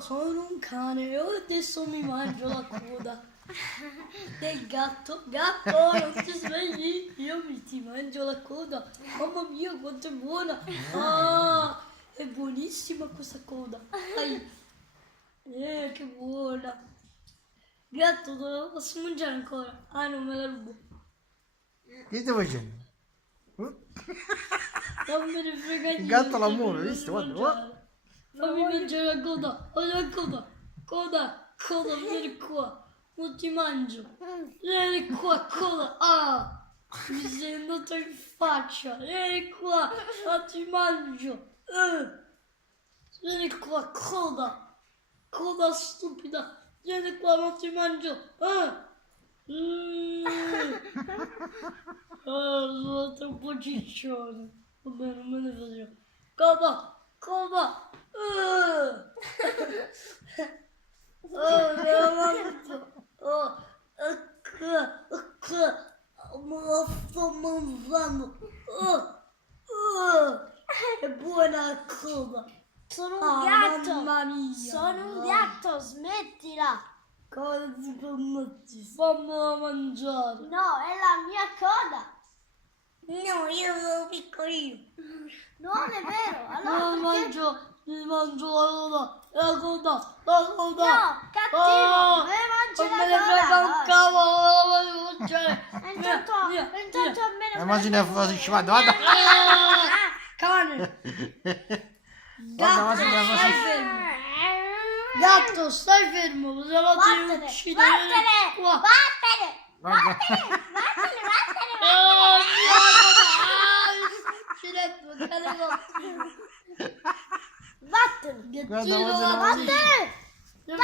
sono un cane e adesso mi mangio la coda del gatto. Gatto, non ti svegli? Io ti mangio la coda. Mamma mia, quanto è buona! Ah, è buonissima questa coda. Dai. Che buona. Gatto, dove la posso mangiare ancora? Ah, non me la rubo. Che stai facendo? Non me ne frega niente. Il gatto l'amore, non visto? voglio Guarda, mangiare. Fammi mangiare la coda. Voglio la coda. Coda, vieni qua. Non ti mangio. Vieni qua, coda. Ah, mi sei andato in faccia. Vieni qua, non ti mangio. Vieni qua, coda. Coda stupida. Vieni qua, non ti mangio. Sono troppo ciccione. Vabbè, non me ne faccio. Coda. Mi ha mangiato. Me la sto mangiando. È buona la coda. Sono un gatto! Mamma mia! Sono un gatto, smettila! Cosa ti permetti? Fammela mangiare! No, è la mia coda! No, io sono piccolino! Non è vero! Allora Mi perché... mangio la coda! No, cattivo! Me ne mangi Non la me ne frega un coda! cavolo, non la voglio mangiare! Intanto me ne immagina fuori scivando, guarda. Cane! Guarda, immagina Stai fuori. fermo! Gatto, stai fermo! Se no ti Vattene! uccido! Vattene! Qua! Vattene! Guarda. Vattene! Guarda, Gattino, guarda, Vattene! non mi